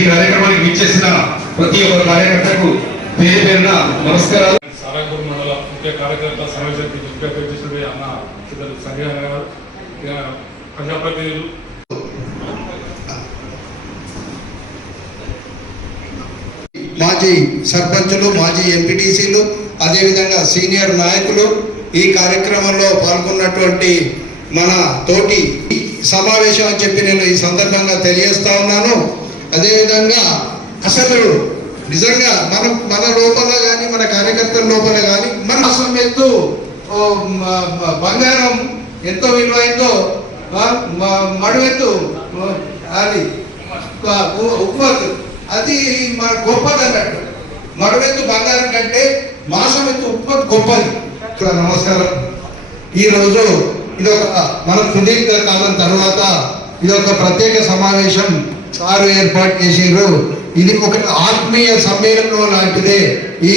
ఈ కార్యక్రమానికి విచ్చేసిన ప్రతి ఒక్క కార్యకర్తకు పేరు పేరున నమస్కారాలు. సారంగూరు మండల ముఖ్య కార్యకర్త సమావేశానికి ముఖ్య అధ్యక్షుడు అన్న సంజయ్ గారు, ప్రజాప్రతినిధులు, మాజీ సర్పంచులు, మాజీ ఎంపీటీసీలు, అదేవిధంగా సీనియర్ నాయకులు ఈ కార్యక్రమంలో పాల్గొన్నటువంటి మన తోటి సమావేశం అని చెప్పి నేను ఈ సందర్భంగా తెలియజేస్తా ఉన్నాను. అదేవిధంగా అసలు నిజంగా మన లోపల కానీ మన కార్యకర్తల లోపల కానీ మన ఎత్తు బంగారం ఎంతో విలువైందో మడువెత్తు అది ఉప్పత్ అది మన గొప్పది అన్నట్టు. మడువెత్తు బంగారం కంటే మాసం ఎత్తు ఉప్పత్ గొప్పది. నమస్కారం. ఈరోజు ఇదొక మన సుదీర్ఘ కాలం తర్వాత ఇదొక ప్రత్యేక సమావేశం సారు ఏర్పాటు చేసారు. ఇది ఒక ఆత్మీయ సమ్మేళనం లాంటిదే. ఈ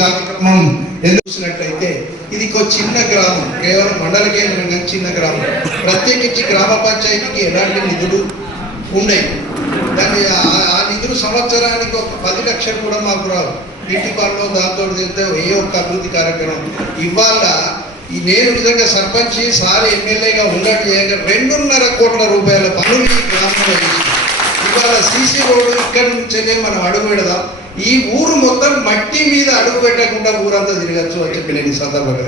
కార్యక్రమం ఎందుకు చూసినట్లయితే ఇది ఒక చిన్న గ్రామం, కేవలం మండల కేంద్రంగా చిన్న గ్రామం. ప్రత్యేకించి గ్రామ పంచాయతీకి ఎలాంటి నిధులు ఉన్నాయి. దాన్ని ఆ నిధులు సంవత్సరానికి ఒక 10 లక్షలు కూడా మాకు రావు. ఇంటి పనులు దాంతో ఏ ఒక్క అభివృద్ధి కార్యక్రమం ఇవాళ నేను నిజంగా సర్పంచ్ సార్ ఎమ్మెల్యేగా ఉన్నట్టు చేయగా 2.5 కోట్ల రూపాయల పనులు ఈ గ్రామంలో చేసి ఇవాళ సీసీ రోడ్డు ఇక్కడి నుంచే మనం అడుగు పెడదాం. ఈ ఊరు మొత్తం మట్టి మీద అడుగు పెట్టకుండా ఊరంతా తిరగచ్చు అని చెప్పి నేను ఈ సందర్భంగా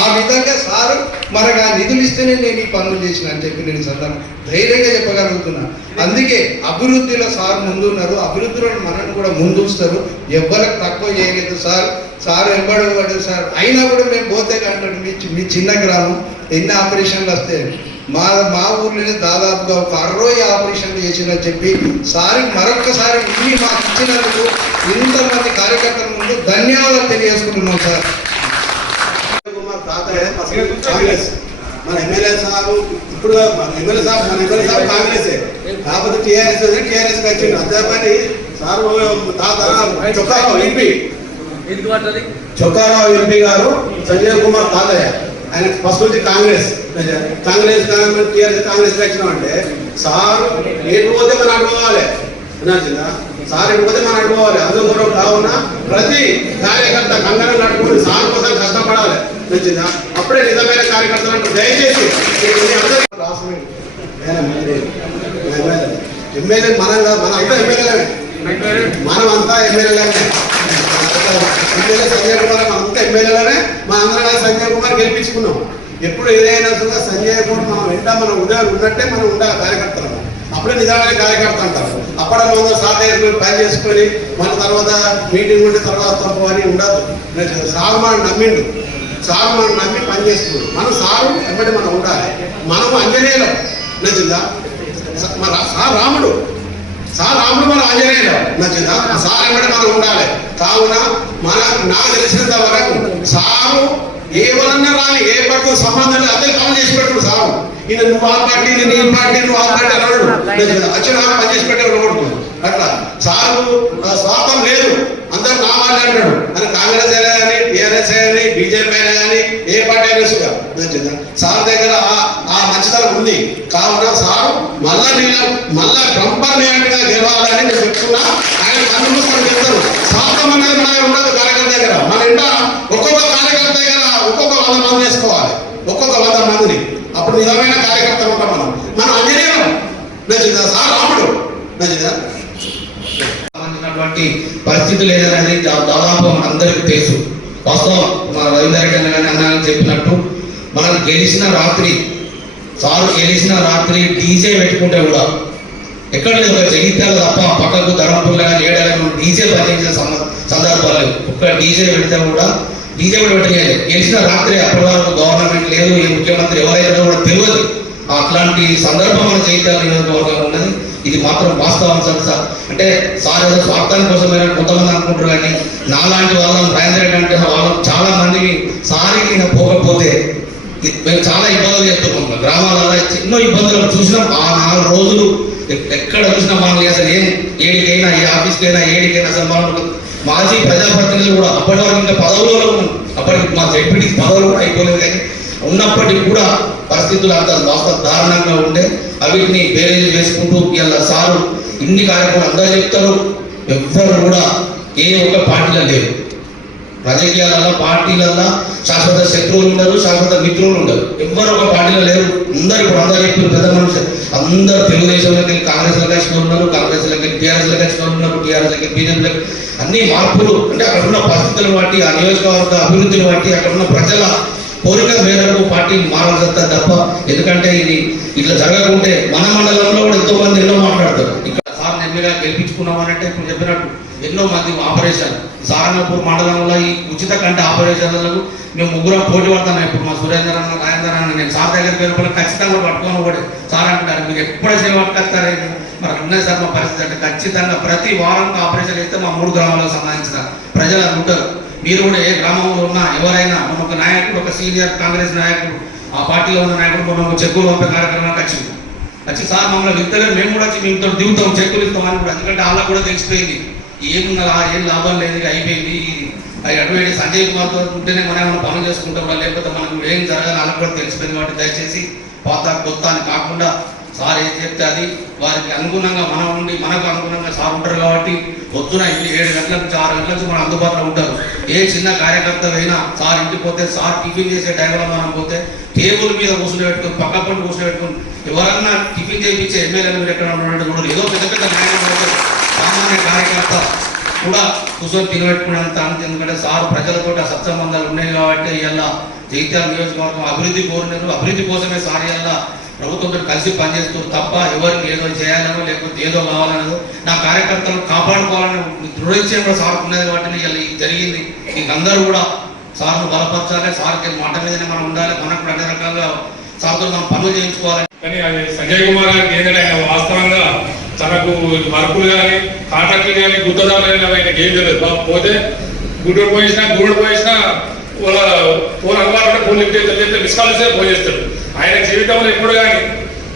ఆ విధంగా సారు మనకు ఆ నిధులు ఇస్తేనే నేను ఈ పనులు చేసిన అని చెప్పి నేను సందర్భం ధైర్యంగా చెప్పగలుగుతున్నా. అందుకే అభివృద్ధిలో సార్ ముందున్నారు, అభివృద్ధిలో మనల్ని కూడా ముందుస్తారు. ఎవ్వరికి తక్కువ చేయలేదు సార్ ఎంబడవాడు సార్. అయినా కూడా మేము పోతే అంటాడు మీ చిన్న గ్రామం ఎన్ని ఆపరేషన్లు వస్తాయి. మా ఊర్లోనే దాదాపుగా ఒక 60 ఆపరేషన్లు చేసిందని చెప్పి సార్ మరొక్కసారి ఇన్ని మాకు ఇచ్చినందుకు ఇంతమంది కార్యకర్తల ముందు ధన్యవాదాలు తెలియజేసుకుంటున్నాం సార్. మన ఎమ్మెల్యే సాబు ఇప్పుడు మన ఎమ్మెల్యే సాబ్ కాంగ్రెసే, కాకపోతే టీఆర్ఎస్ వచ్చింది. అంతేపని సార్ తాత చొక్కారావు ఎంపీ గారు సంజయ్ కుమార్ తాతయ్య, ఆయన ఫస్ట్ నుంచి కాంగ్రెస్ టీఆర్ఎస్ కాంగ్రెస్ వచ్చినాం అంటే సార్ ఎటు పోతే మనం అడుకోవాలి, సార్ ఎటు పోతే మనం అడుకోవాలి. అందులో కూడా కావున ప్రతి కార్యకర్త కంగనం నడుపుకొని సార్ కోసం కష్టపడాలి. నచ్చిందా? అప్పుడే నిజమైన కార్యకర్తలు అంటే దయచేసి ఎమ్మెల్యే మనంతా ఎమ్మెల్యేలమే, మనమంతా ఎమ్మెల్యేలమే. ఎమ్మెల్యే సంజయ్ కుమార్ మనంతా ఎమ్మెల్యేలనే. మన అందరం సంజయ్ కుమార్ గెలిపించుకున్నాం. ఎప్పుడు ఏదైనా సంజయ్ కుమార్ మనం వెంట మనం ఉదయం ఉన్నట్టే మనం ఉండాలి కార్యకర్తలు. అప్పుడే నిజమైన కార్యకర్త అంటారు. అప్పుడే మనం సాధన పని చేసుకొని మన తర్వాత మీటింగ్ ఉంటే తర్వాత అని ఉండదు. సార్ మనం నమ్మిండు, సార్ మనం నమ్మి పని చేస్తున్నాడు. మనం సారు ఎప్పటి మనం ఉండాలి. మనము అంజనేయులం నచ్చిందా? మన సార్ రాముడు మన ఆంజనేయులం నచ్చిందా? సార్ ఎప్పటి మనం ఉండాలి. కావున నాకు తెలిసినంత వరకు సారు ఎవరన్నా రాని ఏ పార్టీ సంబంధం అదే పని చేసి పెట్టాడు సారు. ఈయన నువ్వు ఆ పార్టీ నీ పార్టీ నువ్వు ఆ పార్టీ అన్నాడు వచ్చిన పని చేసి పెట్టాడు. అట్లా సారు స్వార్థం లేదు, అందరూ నా వాళ్ళు అంటాడు. అని కాంగ్రెస్ అయినా కానీ టీఆర్ఎస్ అయినా కానీ బీజేపీ అయినా కానీ ఏ పార్టీ అయినా సార్ దగ్గర ఆ మంచితనం ఉంది. కావున సారు మళ్ళా ట్రంపర్ నియంత్రణ గెలవాలని నేను చెప్తున్నా. ఆయన కన్నుమూసుకొని చెప్తారు. స్వార్థం అనేది మన ఉండదు కార్యకర్త దగ్గర. మన ఇంట ఒక్కొక్క కార్యకర్త దగ్గర ఒక్కొక్క 100 మంది వేసుకోవాలి, ఒక్కొక్క 100 మందిని. అప్పుడు నిజమైన కార్యకర్తలు ఉంటాం. మనం అంజనేయం నచ్చిందా? సార్ రాముడు నచ్చిందా? సంబంధించినటువంటి పరిస్థితులు ఏదనేది దాదాపు అందరికీ తెలుసు. వాస్తవం మన రవీందర్ రెడ్డి అన్న చెప్పినట్టు మనం గెలిచిన రాత్రి డీజే పెట్టుకుంటే కూడా ఎక్కడ లేదు. ఒక జగిత్యాల తప్ప పక్కకు ధర్మపురంలో కానీ ఏడాది డీజే పనిచేసిన సందర్భాలు ఒక్క డీజే పెడితే కూడా పెట్టలేదు. గెలిచిన రాత్రి అప్పటి వరకు గవర్నమెంట్ లేదు, ఏ ముఖ్యమంత్రి ఎవరైనా కూడా తెలియదు. అట్లాంటి సందర్భం మన జగిత్యాల నియోజకవర్గంలో ఉన్నది. ఇది మాత్రం వాస్తవం సార్. అంటే సార్ ఏదో స్వార్థాల కోసమైనా కొంతమంది అనుకుంటారు, కానీ నాలాంటి వాళ్ళం రవీంద్ర రెడ్డి అంటే వాళ్ళం చాలా మందికి సారికి పోకపోతే మేము చాలా ఇబ్బందులు చేస్తున్నాం. గ్రామాలలో ఎన్నో ఇబ్బందులు చూసినాం. ఆ 4 రోజులు ఎక్కడ చూసినా మనకి అసలు ఏడికైనా ఏ ఆఫీస్కైనా ఏడికైనా అసలు మనం మాజీ ప్రజాప్రతినిధులు కూడా అప్పటి వరకు ఇంకా పదవులలో ఉన్నాం. అప్పటికి మా జడ్పీటీ పదవులు కూడా అయిపోలేదు. కానీ ఉన్నప్పటికీ కూడా పరిస్థితులు అంత వాస్తవ దారుణంగా ఉండే అవిటిని బేరేజ్ చేసుకుంటూ ఇలా సారు ఇన్ని కార్యక్రమాలు అందరూ చెప్తారు. ఎవ్వరు కూడా ఏ ఒక్క పార్టీలో లేరు. రాజకీయాలలో పార్టీలలో శాశ్వత శత్రువులు ఉండరు, శాశ్వత మిత్రులు ఉండరు. ఎవ్వరు ఒక పార్టీలో లేరు. అందరూ చెప్పారు పెద్ద మనుషులు అందరూ తెలుగుదేశంలోకి కాంగ్రెస్లోకి వచ్చిన ఉన్నారు, కాంగ్రెస్లోకి టీఆర్ఎస్లోకి వచ్చిన ఉన్నారు, టీఆర్ఎస్లోకి బీజేపీలోకి. అన్ని మార్పులు అంటే అక్కడ ఉన్న పరిస్థితులను బట్టి, ఆ నియోజకవర్గ అభివృద్ధిని బట్టి, అక్కడ ఉన్న ప్రజల కోరిక మేరకు పార్టీ మారాల్సి తప్ప. ఎందుకంటే ఇది ఇట్లా జరగకుంటే మన మండలంలో కూడా ఎంతో మంది ఎన్నో మాట్లాడతారు. ఇక్కడ సార్ ఎమ్మెల్యేగా గెలిపించుకున్నామనంటే ఇప్పుడు చెప్పినట్టు ఎన్నో మంది ఆపరేషన్ సారంగపూర్ మండలంలో ఈ ఉచిత కంటే ఆపరేషన్లకు మేము ముగ్గురం పోటీ పడుతున్నాం. ఇప్పుడు మా సురేందర్ అన్న, రాజేందర్ అన్న, నేను సార్ దగ్గరికి వెళ్ళిపోయి ఖచ్చితంగా పట్టుకొని కూడా సార్ అంటున్నారు మీరు ఎప్పుడే సేవ పట్టుకొస్తారే. మరి ఉన్నాయి సార్ మా పరిస్థితి అంటే ఖచ్చితంగా ప్రతి వారం ఆపరేషన్ అయితే మా 3 గ్రామాలకు సంబంధించిన ప్రజలు ఉంటారు. మీరు కూడా ఏ గ్రామంలో ఉన్నా ఎవరైనా ఒక నాయకుడు, ఒక సీనియర్ కాంగ్రెస్ నాయకుడు, ఆ పార్టీలో ఉన్న నాయకుడు మనం చెక్కులు పంపే కార్యక్రమానికి వచ్చి సార్ మమ్మల్ని విత్తలేదు, మేము కూడా వచ్చి మీతో దిగుతాం, చెక్కులు ఇస్తాం అని కూడా. ఎందుకంటే వాళ్ళకు కూడా తెలిసిపోయింది ఏం లాభం లేదు, అయిపోయింది. అది అటువంటి సంజయ్ కుమార్తో ఉంటేనే మనం ఏమైనా పనులు చేసుకుంటాం, లేకపోతే మనకు ఏం జరగాలి వాళ్ళకు కూడా తెలిసిపోయింది. కాబట్టి దయచేసి పాత కొత్త అని కాకుండా సార్ ఏం చెప్తే అది వారికి అనుగుణంగా మనం ఉండి మనకు అనుగుణంగా సార్ ఉంటారు. కాబట్టి పొద్దున 7 గంటల నుంచి 6 గంటల నుంచి మనం అందుబాటులో ఉంటారు. ఏ చిన్న కార్యకర్త అయినా సార్ ఇంటికి పోతే, సార్ టిఫిన్ చేసే టైంలో మనం పోతే టేబుల్ మీద కూర్చుని పెట్టుకుని, పక్క పంట కూర్చుని పెట్టుకుని ఎవరన్నా టిఫిన్ చేయించే ఎమ్మెల్యేలు మీరు ఎక్కడ ఉన్నట్టు కూడా ఏదో పెద్ద పెద్ద నాయకులు సామాన్య కార్యకర్త కూడా కూర్చొని తినబెట్టుకునేంత. ఎందుకంటే సార్ ప్రజలతో సత్సంబంధాలు ఉన్నాయి కాబట్టి ఇలా జగిత్యాల నియోజకవర్గం అభివృద్ధి కోరినారు. అభివృద్ధి కోసమే సార్ ఇలా ప్రభుత్వంతో కలిసి పనిచేస్తారు తప్ప ఎవరికి ఏదో చేయాలనో లేకపోతే ఏదో కావాలనో నా కార్యకర్తలను కాపాడుకోవాలని దృఢించే కూడా సార్ ఉన్నది. కాబట్టి ఇలా జరిగింది. మీకు అందరూ కూడా సార్ను బలపరచాలి, సార్కి మాట మీదనే మనం ఉండాలి, మనకు కూడా అన్ని రకాలుగా సార్తో మనం పనులు చేయించుకోవాలి. కానీ అది సంజయ్ కుమార్ గారికి ఏంటంటే ఆయన వాస్తవంగా తనకు వర్కులు కానీ కాంట్రాక్టులు కానీ గుత్తదారులు కానీ ఆయనకి ఏం తెలియదు. పోతే గుడ్డు పోయేసినా వాళ్ళ ఫోన్ అందుబాటులో ఫోన్ లిఫ్ట్ చెప్తే మిస్ కాల్ చేస్తే ఫోన్ చేస్తాడు. ఆయన జీవితంలో ఎప్పుడు కానీ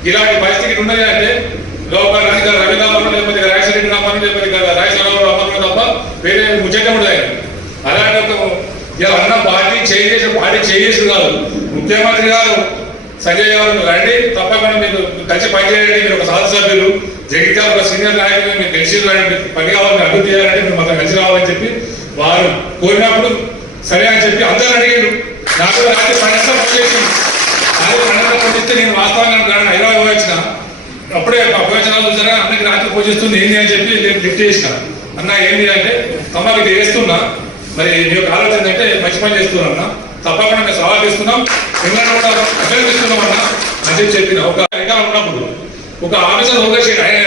ఇలాంటి పరిస్థితి ఉన్నది అంటే రవి రామన్ లేకపోతే రాజశేఖర రామన్ లేకపోతే రాజశేఖర రామన్ తప్ప వేరే ముచ్చట ఉండదు ఆయన. అలాంటి ఇలా అన్న పార్టీ చేసి కాదు. ముఖ్యమంత్రి గారు సంజయ్ గారు రండి, తప్పకుండా మీరు కలిసి పనిచేయండి, మీరు ఒక శాసనసభ్యులు జగిత్యాల ఒక సీనియర్ నాయకులు మీరు కలిసి పని కావాలని అభివృద్ధి చేయాలంటే మీరు మొత్తం కలిసి రావాలని చెప్పి వారు కోరినప్పుడు సరే అని చెప్పి అందరూ అడిగారు. నాకు రాత్రి 12 ఫోన్ చేసింది. రాత్రి 12 ఫోన్ చేస్తే నేను వాస్తవంగా హైదరాబాద్ వచ్చిన అప్పుడే ప్రవచనాలు చూసారా అందరికి రాత్రి ఫోన్ చేస్తుంది ఏంటి అని చెప్పి నేను లిఫ్ట్ చేసిన. అన్న ఏంటి అంటే తమ్మకి ఇది వేస్తున్నా, మరి నీ యొక్క ఆలోచన అంటే మంచి పని చేస్తున్నాం అన్న, తప్పకుండా మేము సవాల్ తీసుకున్నాం, మిమ్మల్ని కూడా అభ్యర్థిస్తున్నాం అన్న అని చెప్పిన. ఒక అధికారం ఉన్నప్పుడు ఒక ఆఫీసర్ ఓకేసాడు, ఆయన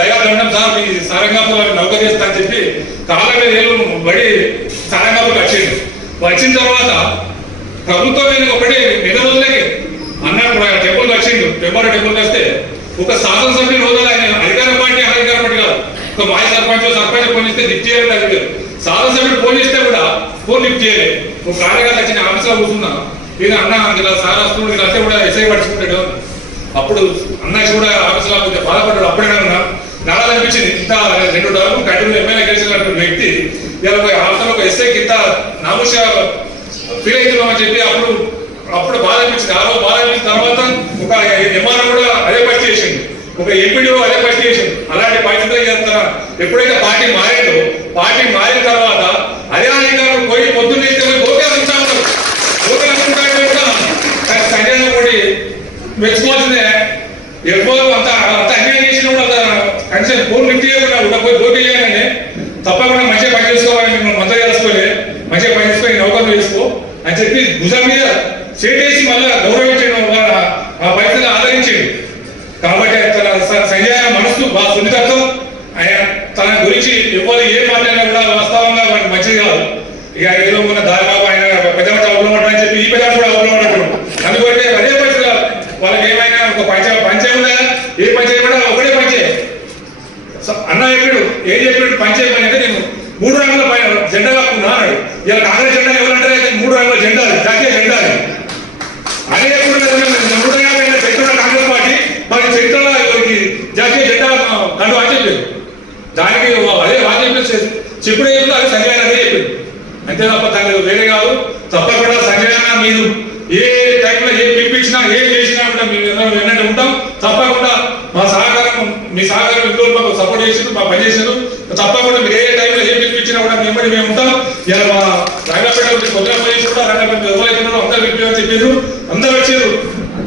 దయాదండం సార్ మీ సారంగాపురం నౌక చేస్తా అని చెప్పి కాళ్ళ మీద ఏళ్ళు బడి సారంగాపురం వచ్చింది. వచ్చిన తర్వాత ప్రభుత్వం మీద ఒకటి నిధులకి అన్నాడు టెంపుల్ వచ్చిండు. టెంపుల్ వస్తే ఒక శాసనసభ్యుల హోదాలో ఆయన అధికార పార్టీ అనధికార పార్టీ కాదు, ఒక మాజీ సర్పంచ్ ఫోన్ ఇస్తే లిఫ్ట్ చేయాలి అధికారు. శాసనసభ్యుడు ఫోన్ చేస్తే కూడా ఫోన్ లిఫ్ట్ చేయలేదు. ఒక కార్యకర్త వచ్చిన ఆఫీసులో కూర్చున్నా, ఈయన అన్న ఇలా సార్ వస్తున్నాడు, ఇలా అంటే కూడా ఎస్ఐ పడుచుకుంటాడు. అప్పుడు అన్నకి కూడా ఆఫీసులో బాధపడ్డాడు. అప్పుడే నాలా అనిపించింది, ఇంత 2 రోజులు కంటిన్యూ ఎమ్మెల్యే గెలిచినటువంటి వ్యక్తి ఇలా ఆఫీసులో ఒక ఎస్ఐకి ఇంత నామూష ఫీల్ అవుతున్నామని చెప్పి అప్పుడు బాధ అనిపించింది. ఆ రోజు బాధ అనిపించిన తర్వాత ఒక ఎంఆర్ఓ కూడా అదే పని చేసింది, ఒక ఎంపీడీఓ అదే పని చేసింది. అలాంటి పరిస్థితులు చేస్తారా? ఎప్పుడైతే పార్టీ మారిందో, పార్టీ మారిన తర్వాత అదే అధికారులు పోయి పొద్దున్న ఓకే అనుకుంటా ఉంటారు. ఓకే అనుకుంటే కూడా సంజయ్ కూడా మెచ్చుకోవాల్సిందే. ఎప్పుడు అంత అన్యాయం చేసిన కూడా కనీసం ఫోన్ లిఫ్ట్ చేయకుండా పోయి పోటీ చేయాలని తప్పకుండా మంచిగా పని చేసుకోవాలి, మిమ్మల్ని మంచిగా చేసుకోలే, మంచిగా పని చేసుకొని నౌకర్లు చేసుకో అని చెప్పి భుజం మీద చేసి మళ్ళీ గౌరవించడం, ఆ పరిస్థితిని ఆదరించాడు. కాబట్టి సంజయ్ మనసు బాగా సున్నితత్వం, ఆయన తన గురించి ఎవరు ఏ మాట్లాడినా కూడా వాస్తవంగా మనకు మంచిది కాదు. ఇక ఏదో ఉన్న దాదాపు ఆయన పెద్ద అవలంబడం అని చెప్పి ఈ పెద్ద కూడా అవలంబడం. అందుకంటే అదే పరిస్థితి వాళ్ళకి ఏమైనా ఒక పంచాయతీ ఉందా, ఏ పంచాయతీ కూడా ఒకటే పంచాయతీ. అన్న చెప్పాడు, ఏం చెప్పాడు పంచాయతీ పని అంటే నేను 3 రంగుల పైన జెండా కాకుండా అన్నాడు. ఇలా కాంగ్రెస్ జెండా ఎవరంటారు, 3 రంగుల జెండా, జాతీయ జెండా. అదే ఎప్పుడు 150 సెంట్రల్ కాంగ్రెస్ పార్టీ మరి సెంట్రల్ జాతీయ జెండా కండు అని చెప్పారు. దానికి అదే వాళ్ళు చెప్పుడు చెప్పింది, అది సంజయ్ అదే చెప్పింది. అంతే తప్ప తనకు వేరే కాదు. తప్పకుండా సంజయ్ మీరు ఏ టైంలో ఏ పిలిపించినా ఏం చేసినా కూడా మేము విన్నట్టు ఉంటాం. తప్పకుండా మా సహకారం, మీ సహకారం ఇంట్లో మాకు సపోర్ట్ చేసి తప్పకుండా మీరు ఏ టైంలో ఏం పిలిపించినా కూడా మేము ఉంటాం. ఇలా మా రంగపేట కొద్దిగా పోయి కూడా రంగపేట ఎవరైతున్నారో అందరూ పిలిపించని చెప్పారు, అందరూ వచ్చారు.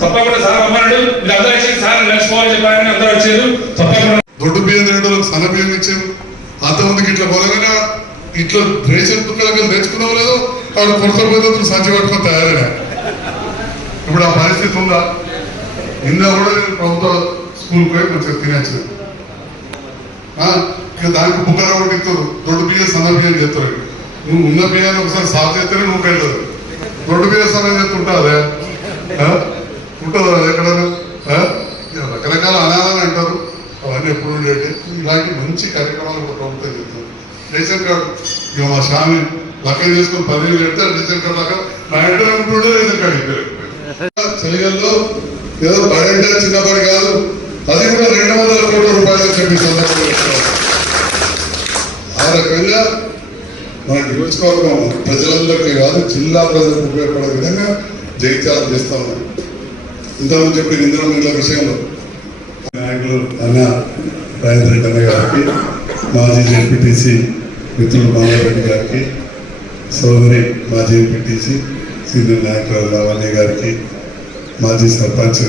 తప్పకుండా సార్ అమ్మన్నాడు, మీరు అందరూ వచ్చి సార్ నేర్చుకోవాలని చెప్పారని అందరూ వచ్చారు. తప్పకుండా దొడ్డు బియ్యం తినడం సన్న బియ్యం ఇచ్చారు. అంతమందికి ఇట్లా బలంగా ఇట్లా రేషన్ కుక్కలకి తెచ్చుకున్నావు లేదు, వాడు కొత్త పద్ధతులు సంచి పట్టుకొని తయారైనా. ఇప్పుడు ఆ పరిస్థితి ఉందా? నిన్న కూడా నేను ప్రభుత్వ స్కూల్కి పోయి మంచిగా తినేచ్చు. ఇక దానికి బుక్కర ఒకటి ఇస్తారు, దొడ్డు బియ్యం సన్న బియ్యం చేస్తారు. నువ్వు ఉన్న బియ్యాన్ని ఒకసారి సాఫ్ చేస్తేనే నువ్వు వెళ్ళదు. దొడ్డు బియ్యం సన్న చేస్తుంటా అదే ఉంటుందా ఎక్కడైనా? రకరకాల అనాలని అంటారు, అవన్నీ ఎప్పుడు ఉండేవి. ఇలాంటి మంచి కార్యక్రమాలు ప్రభుత్వం చేస్తుంది. రేషన్ కార్డు ఇక మా స్వామి లెక్క చేసుకుని 10,000 పెడితే రేషన్ కార్డు లాగా నా ఇంట్లో ఉంటుండే రేషన్ కార్డు అయిపోయారు. చలిగల్లో ఏదో బడి అంటే చిన్న బడి కాదు, అది కూడా 200 కోట్ల రూపాయలు చెప్పి సందర్భంగా ఆ రకంగా మన నియోజకవర్గం ప్రజలందరికీ కాదు జిల్లా ప్రజలకు ఉపయోగపడే విధంగా జైత్యాలు చేస్తా ఉన్నాం. ఇంతకుముందు చెప్పిన ఇంధనం నీళ్ళ విషయంలో నాయకులు అన్న రాజేంద్ర రెడ్డి అన్న గారికి, మాజీ జెడ్పీటీసీ మిత్రులు మాధవరెడ్డి గారికి, సోదరి మాజీ ఎంపీటీసీ సీనియర్ నాయకులు లావణ్య గారికి, మాజీ సర్పంచ్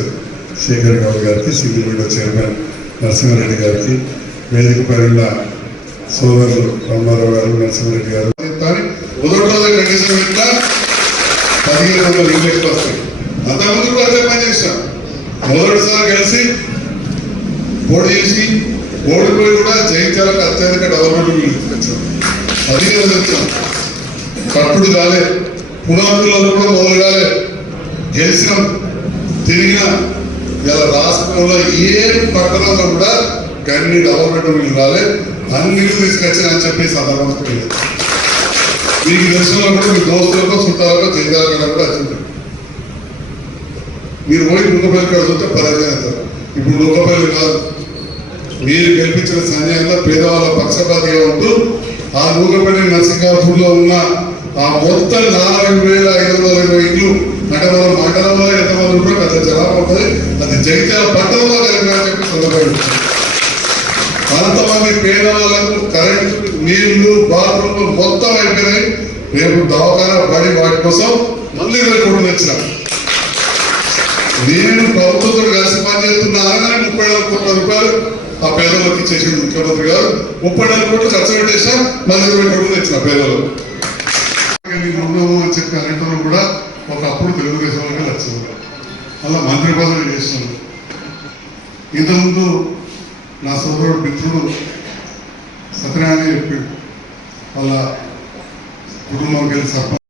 శేఖర్ గౌడ్ గారికి, సింగిల్ విండో చైర్మన్ నరసింహారెడ్డి గారికి, వేదిక పైన సోదరులు రామారావు గారు, నరసింహారెడ్డి గారు మొదటి రోజు కండిషన్ పెట్టినా 1500 ఇంగ్లీష్ వస్తాయి. అంతకుముందు కూడా అదే పని చేశాం. మొదటిసారి కలిసి పోటీ చేసి ఓడిపోయి కూడా జయించాలని అత్యధిక డెవలప్మెంట్ తీసుకొచ్చాం. అది వచ్చాం. కప్పుడు కాలే, పునాదులలో కూడా మొదలు కాలే, గెలిచినాం, తిరిగినాం. ఇలా రాష్ట్రంలో ఏ పట్టణంలో కూడా గన్ని డెవలప్మెంట్ రాలే, అన్ని తీసుకొచ్చిన అని చెప్పి సందర్భంగా మీకు దర్శనంలో కూడా మీ దోస్తులతో చుట్టాలతో జయించాలన్నా కూడా వచ్చింది. మీరు పోయి నూకపల్లి కాడ చూస్తే 15 అవుతారు. ఇప్పుడు నూకపల్లి కాదు, మీరు గెలిపించిన సైన్యంలో పేదవాళ్ళ పక్షపాతిగా ఉంటూ ఆ నూకపల్లి నర్సింగాపూర్లో ఉన్న ఆ మొత్తం 4,520 ఇల్లు అంటే మన మండలంలో ఎంతమంది ఉంటారో పెద్ద జనాభా ఉంటుంది. అది జగిత్యాల పట్టణంలో కలిగిన చెప్పి సందర్భంగా అంతమంది పేదవాళ్ళకు కరెంటు, నీళ్లు, బాత్రూమ్లు మొత్తం అయిపోయినాయి. రేపు దవాఖాన పడి వాటి కోసం మళ్ళీ 20 కోట్లు తెచ్చినాం. నేను ప్రభుత్వంతో కలిసి పనిచేస్తున్నా అనగానే 37 కోట్ల రూపాయలు ఆ పేదలకు ఇచ్చేసి ముఖ్యమంత్రి గారు 37 కోట్లు ఖర్చు పెట్టేసాం. మళ్ళీ 20 కోట్లు తెచ్చిన పేదలు అని చెప్పి అన్నింటిలో కూడా ఒకప్పుడు తెలుగుదేశం వాళ్ళకి లక్ష్యం అలా మంత్రి పదవి చేస్తున్నాడు. ఇంతకుముందు నా సోదరుడు మిత్రుడు సత్యనారాయణ చెప్పాడు, వాళ్ళ కుటుంబం కలిసి